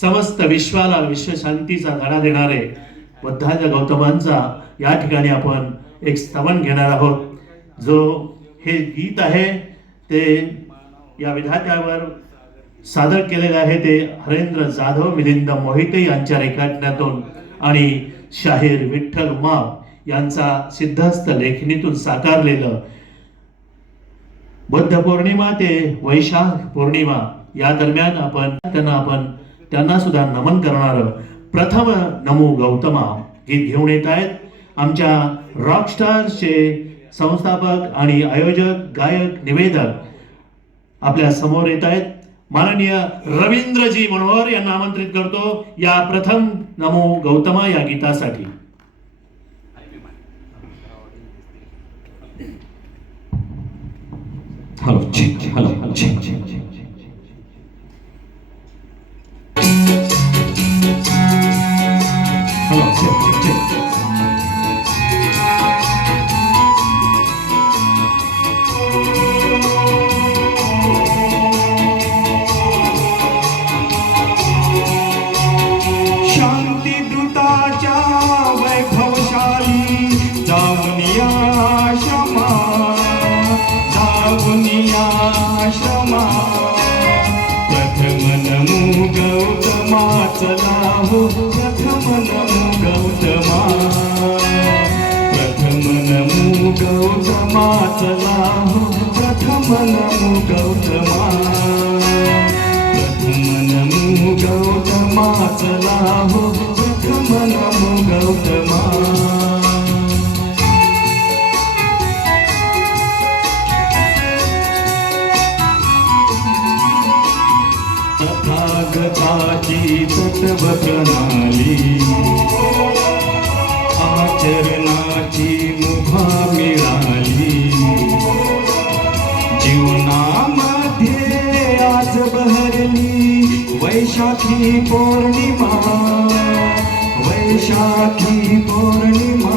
समस्त विश्वाला विश्वशांतीचा धडा देणारे बुद्धाच्या गौतमांचा या ठिकाणी आपण एक स्तवन घेणार आहोत. जो हे गीत आहे ते या विधात्यावर सादर केलेले आहे ते हरेंद्र जाधव मिलिंद मोहिते यांच्या रेखाटण्यातून आणि शाहीर विठ्ठल माव यांचा सिद्धहस्त लेखणीतून साकारलेलं बुद्ध पौर्णिमा ते वैशाख पौर्णिमा या दरम्यान आपण त्यांना आपण त्यांना सुद्धा नमन करणारं प्रथम नमो गौतमा गीत घेऊन येत आहेत. आमच्या रॉकस्टारचे संस्थापक आणि आयोजक गायक निवेदक आपल्यासमोर येत आहेत. माननीय रवींद्रजी मनोहर यांना आमंत्रित करतो या प्रथम नमो गौतमा या गीतासाठी. हॅलो चेक हॅलो प्रथम नमो गौतमा चला हो गौतमा प्रथम नमो गौतमा। प्रथम नमो गौतमा चला हो प्रथम नमो गौतमा। तथागताची तत्वप्रणाली आचरणाची बहरली वैशाखी पौर्णिमा वैशाखी पौर्णिमा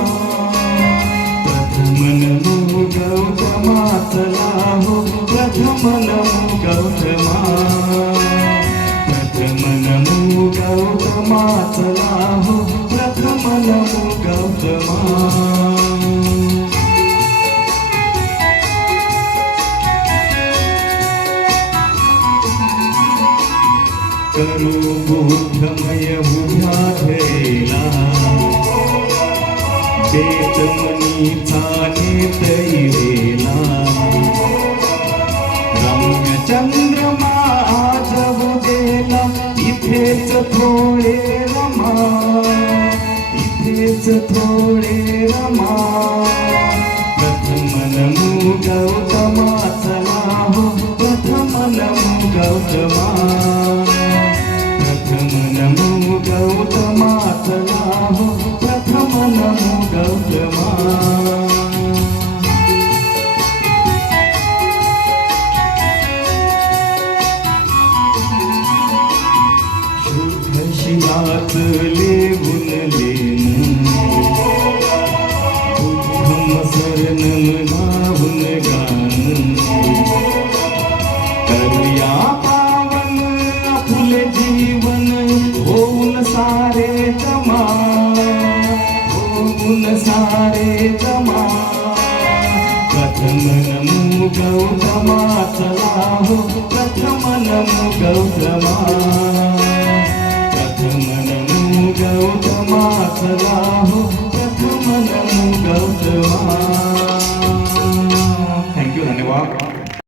प्रथम नमो गौतमा चला हो प्रथम नमो युजा वेतमी थाने तैला रमचन्द्रमाधव बला इच रमा इथेच थोडे रमा। शिलात लेवून लेन बुद्धम शरणम गाऊन गान करूया पावन आपुले जीवन होऊन सारे जमा होऊन सारे जमा प्रथम नमो गौतमा चला हो प्रथम नमो गौतमा गौतमा चला हो।